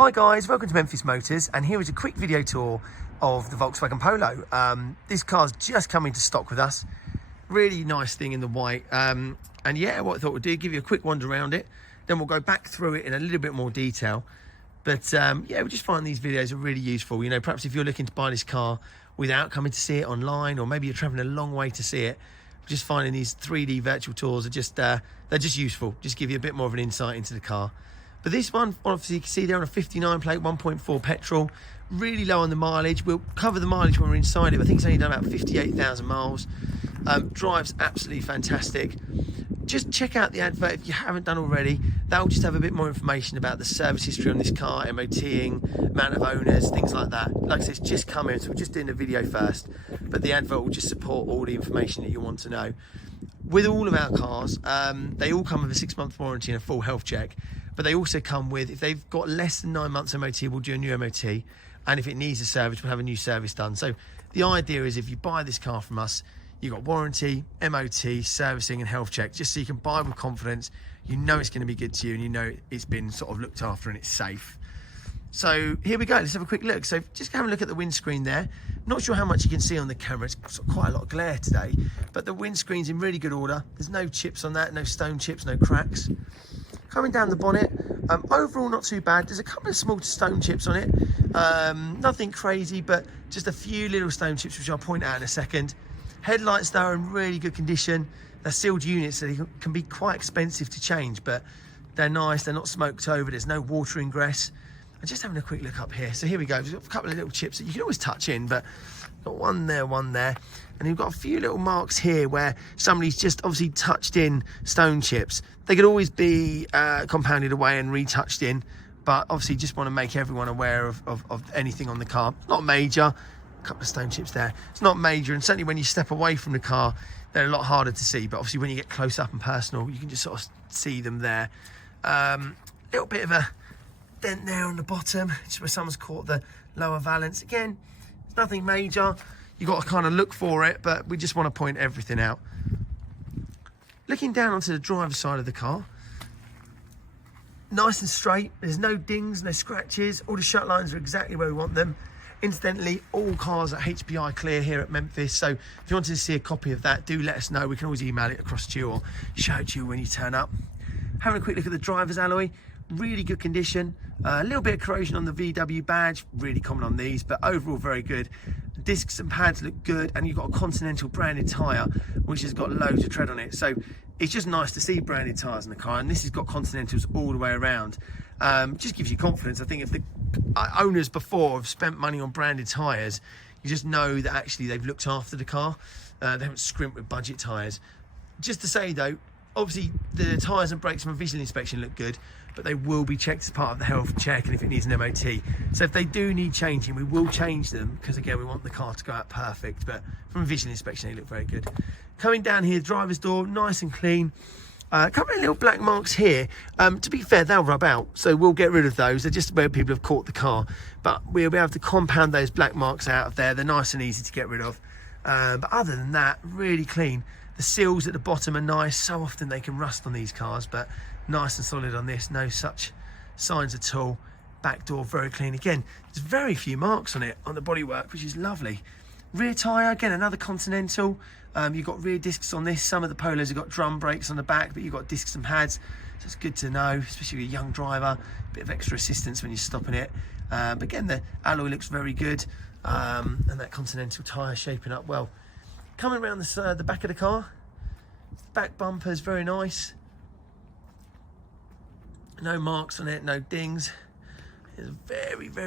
Hi guys, welcome to Memphis Motors, and here is a quick video tour of the Volkswagen Polo. This car's just come into stock with us. Really nice thing in the white. And yeah, what I thought we'd do, give you a quick wander around it, then we'll go back through it in a little bit more detail. But yeah, we just find these videos are really useful. You know, perhaps if you're looking to buy this car without coming to see it online, or maybe you're traveling a long way to see it, just finding these 3D virtual tours are just they're just useful. Just give you a bit more of an insight into the car. But this one, obviously, you can see there on a 59 plate, 1.4 petrol, really low on the mileage. We'll cover the mileage when we're inside it. I think it's only done about 58,000 miles. Drives absolutely fantastic. Just check out the advert if you haven't done already. That will just have a bit more information about the service history on this car, MOTing, amount of owners, things like that. Like I said, it's just come in, so we're just doing the video first. But the advert will just support all the information that you want to know. With all of our cars, they all come with a 6-month warranty and a full health check. But they also come with, if they've got less than 9 months MOT, we'll do a new MOT. And if it needs a service, we'll have a new service done. So the idea is if you buy this car from us, you've got warranty, MOT, servicing and health check, just so you can buy with confidence. You know it's going to be good to you and you know it's been sort of looked after and it's safe. So here we go, let's have a quick look. So just have a look at the windscreen there. Not sure how much you can see on the camera, it's quite a lot of glare today, but the windscreen's in really good order. There's no chips on that, no stone chips, no cracks. Coming down the bonnet, overall not too bad. There's a couple of small stone chips on it. Nothing crazy, but just a few little stone chips, which I'll point out in a second. Headlights, though, are in really good condition. They're sealed units, so they can be quite expensive to change, but they're nice. They're not smoked over. There's no water ingress. I'm just having a quick look up here. So here we go. We've got a couple of little chips that you can always touch in, but got one there, and you've got a few little marks here where somebody's just obviously touched in stone chips. They could always be compounded away and retouched in, but obviously just want to make everyone aware of anything on the car. Not major. A couple of stone chips there. It's not major, and certainly when you step away from the car, they're a lot harder to see, but obviously when you get close up and personal, you can just sort of see them there. Little bit of a dent there on the bottom, just where someone's caught the lower valance. Again, it's nothing major. You've got to kind of look for it, but we just want to point everything out. Looking down onto the driver's side of the car, nice and straight. There's no dings, no scratches. All the shut lines are exactly where we want them. Incidentally, all cars are HPI clear here at Memphis, so if you wanted to see a copy of that, do let us know. We can always email it across to you or show it to you when you turn up. Having a quick look at the driver's alloy, really good condition. A little bit of corrosion on the VW badge, really common on these, but overall very good. Discs and pads look good, and you've got a Continental branded tyre which has got loads of tread on it, so it's just nice to see branded tyres in the car, and this has got Continentals all the way around. Just gives you confidence. I think if the owners before have spent money on branded tyres, you just know that actually they've looked after the car. They haven't scrimped with budget tyres. Just to say though, obviously the tyres and brakes from a visual inspection look good, but they will be checked as part of the health check and if it needs an MOT. So if they do need changing, we will change them, because again, we want the car to go out perfect, but from a visual inspection, they look very good. Coming down here, driver's door, nice and clean. A couple of little black marks here. To be fair, they'll rub out, so we'll get rid of those. They're just where people have caught the car, but we'll be able to compound those black marks out of there. They're nice and easy to get rid of. But other than that, really clean. The seals at the bottom are nice. So often they can rust on these cars, but nice and solid on this. No such signs at all. Back door very clean. Again, there's very few marks on it, on the bodywork, which is lovely. Rear tyre, again, another Continental. You've got rear discs on this. Some of the Polos have got drum brakes on the back, but you've got discs and pads. So it's good to know, especially if you're a young driver. A bit of extra assistance when you're stopping it. But again, the alloy looks very good. And that Continental tyre shaping up well. Coming around the back of the car, back bumper is very nice. No marks on it, no dings. There's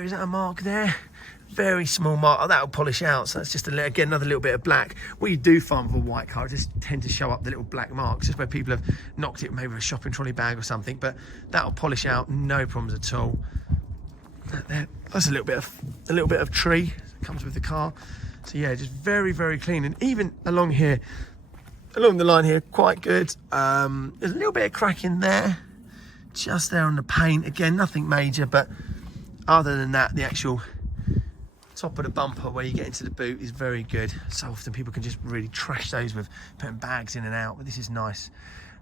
is that a mark there? Very small mark. Oh, that'll polish out. So that's just again another little bit of black. What you do find with a white car, just tend to show up the little black marks, just where people have knocked it maybe with a shopping trolley bag or something. But that'll polish out, no problems at all. That's a little bit of tree that comes with the car. So yeah, just very clean, and even along here, along the line here, quite good. There's a little bit of crack in there, just there on the paint. Again, nothing major, but other than that, the actual top of the bumper where you get into the boot is very good. So often people can just really trash those with putting bags in and out, but this is nice.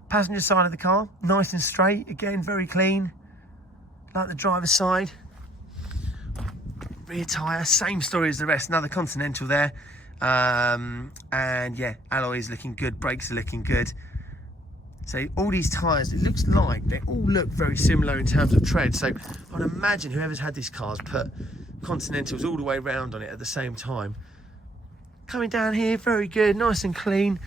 Passenger side of the car, nice and straight. Again, very clean, like the driver's side. Rear tyre, same story as the rest, another Continental there. And yeah, alloy is looking good, brakes are looking good. So all these tyres, it looks like they all look very similar in terms of tread. So I'd imagine whoever's had this car's put Continentals all the way around on it at the same time. Coming down here, very good, nice and clean.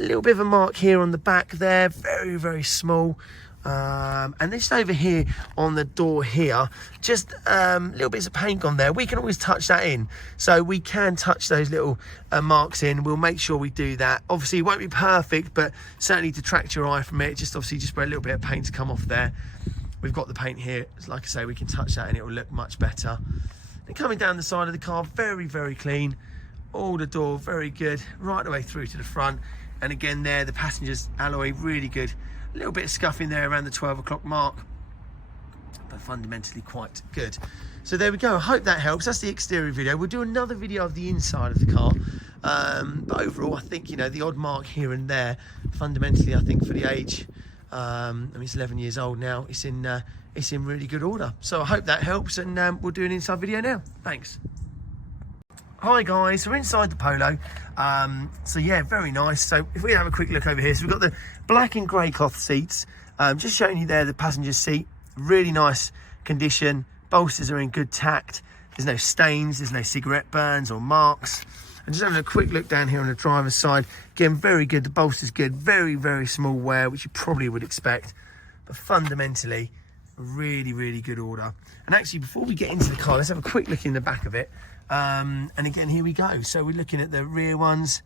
A little bit of a mark here on the back there, very, very small. And just over here on the door here, just little bits of paint on there. We can always touch that in, so we can touch those little marks in. We'll make sure we do that. Obviously it won't be perfect, but certainly detract your eye from it. Just obviously just for a little bit of paint to come off there. We've got the paint here, like I say, we can touch that and it will look much better. And coming down the side of the car, very, very clean. All the door, very good, right the way through to the front. And again there, the passenger's alloy, really good. A little bit of scuffing there around the 12 o'clock mark, but fundamentally quite good. So there we go. I hope that helps. That's the exterior video. We'll do another video of the inside of the car. But overall, I think, you know, the odd mark here and there, fundamentally, I think for the age, I mean, it's 11 years old now, it's in really good order. So I hope that helps, and we'll do an inside video now. Thanks. Hi guys, so we're inside the Polo. So yeah, very nice. So if we have a quick look over here, so we've got the black and grey cloth seats. Just showing you there the passenger seat, really nice condition. Bolsters are in good tact. There's no stains, there's no cigarette burns or marks. And just having a quick look down here on the driver's side, again, very good. The bolster's good, very, very small wear, which you probably would expect, but fundamentally, really, really good order. And actually, before we get into the car, let's have a quick look in the back of it. And again, here we go. So we're looking at the rear ones,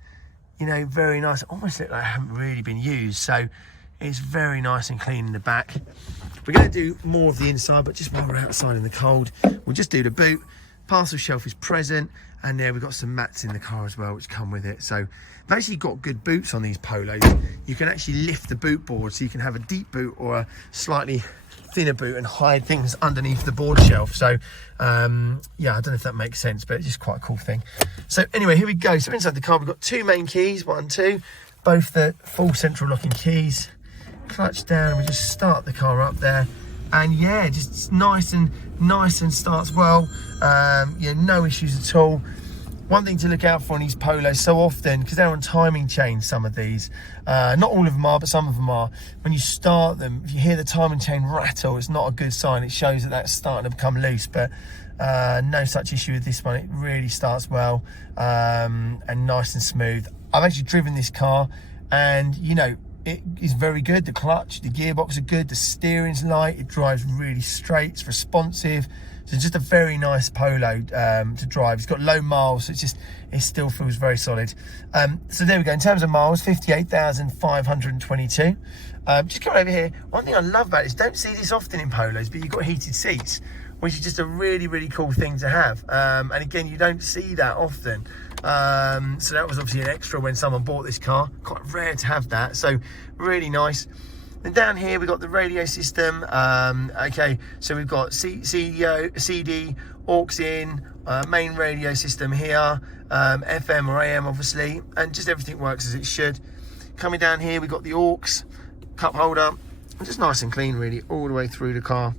you know, very nice. Almost look like they haven't really been used. So it's very nice and clean in the back. We're going to do more of the inside, but just while we're outside in the cold, we'll just do the boot. Parcel shelf is present, and there we've got some mats in the car as well, which come with it. So I've actually got good boots on these Polos. You can actually lift the boot board, so you can have a deep boot or a slightly thinner boot and hide things underneath the board shelf. So yeah, I don't know if that makes sense, but it's just quite a cool thing. So anyway, here we go. So inside the car, we've got two main keys, 1, 2, both the full central locking keys. Clutch down, and we just start the car up there. And yeah, just nice and starts well. Yeah, no issues at all. One thing to look out for on these Polos so often, because they're on timing chains, some of these, not all of them are, but some of them are. When you start them, if you hear the timing chain rattle, it's not a good sign. It shows that that's starting to become loose, but no such issue with this one. It really starts well and nice and smooth. I've actually driven this car, and you know, it is very good. The clutch, the gearbox are good, the steering's light, it drives really straight, it's responsive. So just a very nice Polo to drive. It's got low miles, so it still feels very solid. So there we go. In terms of miles, 58,522. Just coming over here, one thing I love about it is, don't see this often in Polos, but you've got heated seats, which is just a really, really cool thing to have. And again, you don't see that often. So that was obviously an extra when someone bought this car. Quite rare to have that, so really nice. And down here we've got the radio system. Okay, so we've got CD, aux in, main radio system here, FM or AM obviously, and just everything works as it should. Coming down here we've got the aux, cup holder, just nice and clean really, all the way through the car.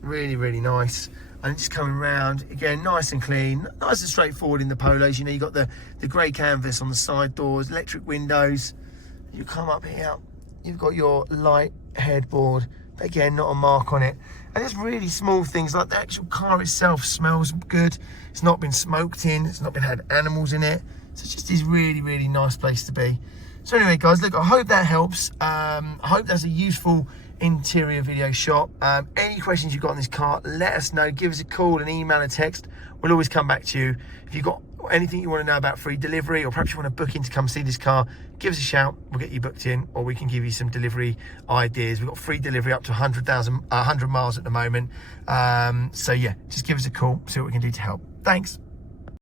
Really, really nice. And just coming round, again, nice and clean, nice and straightforward in the Polos. You know, you've got the grey canvas on the side doors, electric windows. You come up here, you've got your light headboard, but again, not a mark on it. And just really small things, like the actual car itself smells good. It's not been smoked in, it's not been had animals in it. So it's just this really, really nice place to be. So anyway, guys, look, I hope that helps. I hope that's a useful interior video shot. Any questions you've got on this car, let us know. Give us a call, an email, a text. We'll always come back to you. If you've got anything you want to know about free delivery, or perhaps you want to book in to come see this car, give us a shout. We'll get you booked in, or we can give you some delivery ideas. We've got free delivery up to 100 miles at the moment. So yeah, just give us a call, see what we can do to help. Thanks.